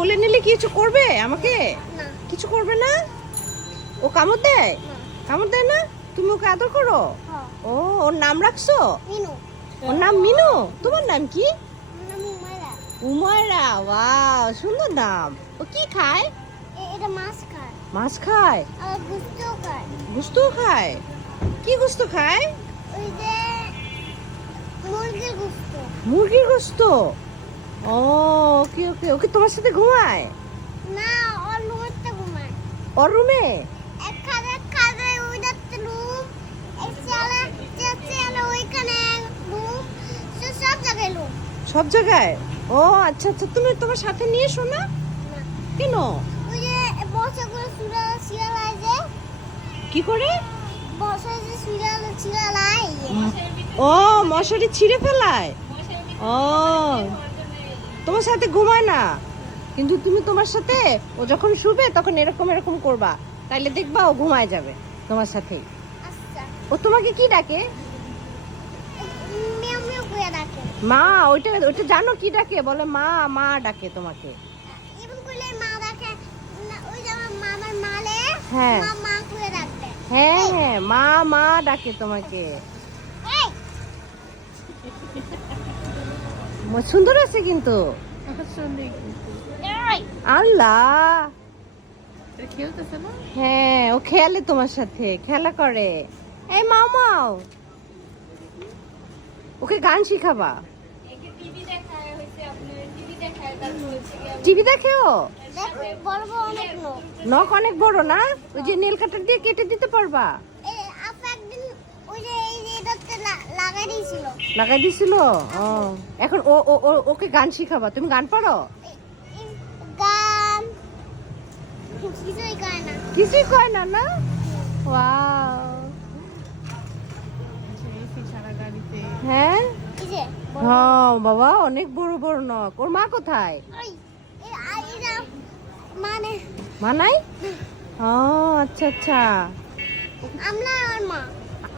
কোলে নিলে কিছু করবে আমাকে? না। কিছু করবে না? ও কামড় দেয়? কামড় দেয় না? তুমি ওকে আদর করো? হ্যাঁ। ও, ওর নাম রাখছো? মিনু। ওর নাম মিনু। তোমার নাম কি? আমার নাম উমাইরা। উমায়রা। ওয়াও, সুন্দর নাম। ও কি খায়? এটা মাছ খায়। মাছ খায়? আর গুস্তও খায়। গুস্তও খায়? কি গুস্ত খায়? ওই যে মুরগির গুস্ত। মুরগির গোস্ত। ও, ওকে ওকে। ওকে তোমার সাথে ঘুমায়? না, ওর রুমেতে ঘুমায়। ওর রুমে? এক খাদে ওই যাচ্ছে রুম, এক চালে যাচ্ছে ওইখানে রুম, সব জায়গায় রুম। সব জায়গায়? ও আচ্ছা আচ্ছা, তুমি তোমার সাথে নিয়ে এসো না? না, কেন? ওই যে বসে করে শিয়ালায় যে কি করে? বসে যে শিয়ালায় ও, মশারি ছিঁড়ে ফেলায়? ও, তোমার সাথে ঘুমায় না, কিন্তু তুমি তোমার সাথে, ও যখন শুবে তখন এরকম এরকম করবা, তাইলে দেখবা ও ঘুমায় যাবে তোমার সাথেই। আচ্ছা ও তোমাকে কি ডাকে? মিয়াও মিয়াও করে ডাকে। মা। ওইটা ওইটা জানো কি ডাকে? বলে মা, মা ডাকে তোমাকে। এমন করলে মা ডাকে না, ওই যে আমার মামার মালে হ্যাঁ। মা মা করে ডাকবে। হ্যাঁ হ্যাঁ, মা মা ডাকে তোমাকে। এই সুন্দর আছে কিন্তু। এই আল্লাহ, হ্যাঁ ও খেলে তোমার সাথে, খেলা করে। এই মাও মাও, ওকে গান শিখাবা। টিভি দেখে ও? দেখো বড় বড় অনেক লোক। নখ অনেক বড় না? ওই যে নেল কাটার দিয়ে কেটে দিতে পারবা? এই আপু একদিন ওই যে এই যে এটাতে লাগাই দিয়েছিল। লাগাই দিছিল? ও, এখন ও ও ও- ওকে গান শিখাবা। তুমি গান পারো? এই গান কিছুই গায় না। কিছুই কয় না না? ওয়াও। হ্যাঁ এই যে হ্যাঁ বাবা, অনেক বড় বড় নখ। ওর মা কোথায়? ওই এরা মানে মানাই? ও আচ্ছা আচ্ছা, আমরা আর মা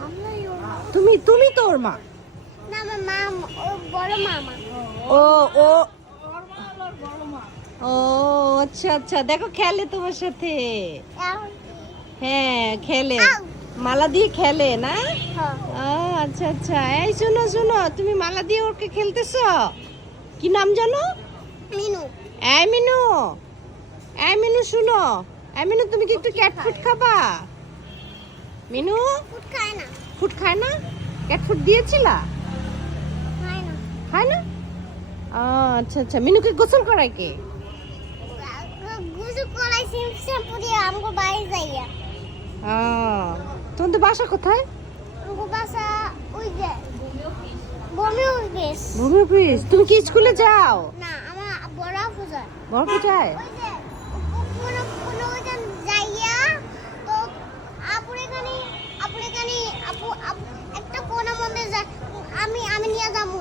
আমরাই ওর মা। তুমি তুমি তো ওর মা। না আমার মা ও বড় মামা। ও ও ও আচ্ছা আচ্ছা, দেখো খেলে তোমার সাথে। হ্যাঁ খেলে, মালা দিয়ে খেলে না? হ্যাঁ ও আচ্ছা আচ্ছা। এই শোনো শোনো, তুমি মালা দিয়ে ওকে খেলতেছো? কি নাম জানো? মিনু। এই মিনু, এই মিনু শুনো। এই মিনু, তুমি কি একটু ক্যাট ফুড খাবা? মিনু ফুড খায় না। ফুড খায় না? ক্যাট ফুড দিয়েছিলা? খায় না। খায় না? ও আচ্ছা আচ্ছা। মিনুকে গোসল করায় কে? গুজু কলাই শ্যাম্পু দিয়ে আমগো বাড়ি যাইয়া। ও, তোমাদের বাসা কোথায়? আমগো বাসা ওই যে বমি অফিস। ভূমি অফিস। তুমি কি স্কুলে যাও? না আমার বড় আপু যায়। বরফ যায়? ওই যে কোনো কোনো ওইখান যাইয়া তো আপুর এখানে আপু একটা কোনা মন্দির যায়, আমি আমি নিয়ে যাবো।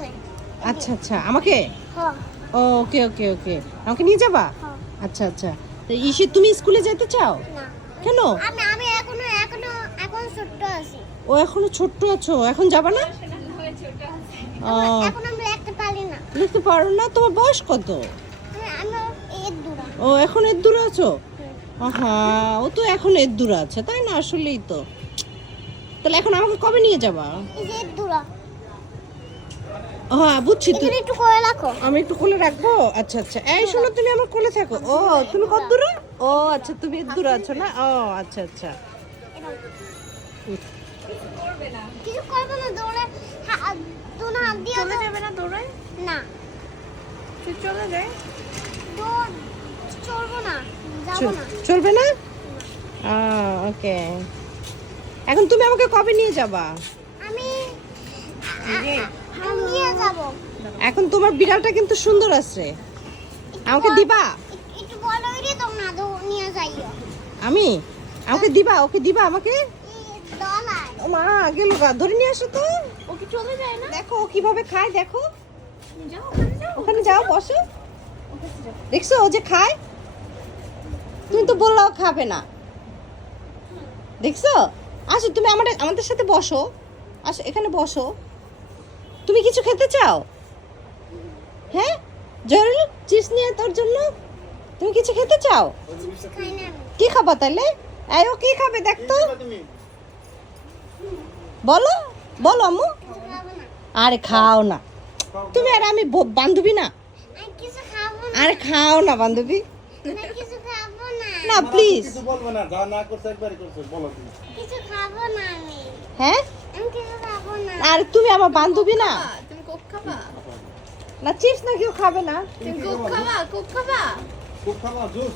আচ্ছা আচ্ছা, আমাকে? হ্যাঁ ওকে ওকে ওকে, আমাকে নিয়ে যাবা? হ্যাঁ। আচ্ছা আচ্ছা। তো ইসে, তুমি স্কুলে যেতে চাও? না কেন? আমি আমি এখন ছোট্ট আছি। ও এখনো ছোট্ট আছো, এখন যাবা না? ও, এখন আমি লিখতে পারি না। লিখতে পারো না? তোমার বয়স কত? আমি এর দূরা। ও এখন এর দূরে আছো? হ্যাঁ, ও তো এখন এর দূরে আছে, তাই না? আসলেই তো। তাহলে এখন আমাকে কবে নিয়ে যাবা? এই যে এর দূরা। হ্যাঁ বুঝছি তো। এখানে একটু করে রাখো। আমি একটু কোলে রাখবো? আচ্ছা আচ্ছা। এই শোনো, তুমি আমার কোলে থাকো। ও তুমি কত দূরে? ও আচ্ছা, তুমি এর দূরে আছো না? ও আচ্ছা আচ্ছা। কিছু করবে না, দৌড়ে দুনো হাত দিয়ে চলে যাবে না দৌড়ায়? না তুই চলে যায়। দৌড় চলবো না, যাবো না। চলবে না? ওকে। এখন তুমি আমাকে কবে নিয়ে যাবা? আমি আমি নিয়ে যাবো। এখন তোমার বিড়ালটা কিন্তু সুন্দর আছে, আমাকে দিবা? একটু বলো রে তো না নিয়ে যাইও। আমি আমাকে দিবা? ওকে দিবা আমাকে? এই দলায় ও মা, গেল গা, ধরে নিয়ে আসো তো। ও কি চলে যায় না? দেখো ও কিভাবে খায়, দেখো। যাও ওখানে যাও। ওখানে যাও, বসো। দেখছো ও যে খায়? তুমি তো বললাও খাবে না, দেখছো? আসো তুমি আমাদের সাথে বসো। আসো এখানে বসো। তুমি কিছু খেতে চাও? হ্যাঁ জরুল, চিপস নিয়ে তোর জন্য। তুমি কিছু খেতে চাও? চিপস খাই না আমি। কি খাবা তাহলে? এই ও কি খাবে দেখ তো, বলো বলো আম্মু। কিছু খাবো না। আরে খাও না, তুমি আর আমি বান্ধবী না? আমি কিছু খাবো না। আরে খাও না বান্ধবী, আমি কিছু খাবো না। না প্লিজ। কিছু বলবে না, যা না করছে একবারই করছে, বলো তুমি। কিছু খাবো না আমি। হ্যাঁ, আমি কিছু খাবো না। আর তুমি আমার বান্ধবী না? তুমি কোক খাবা? না চিপস না কেউ খাবে না। তুমি কোক খাবা? কোক খাবা? খুব খাবা জুস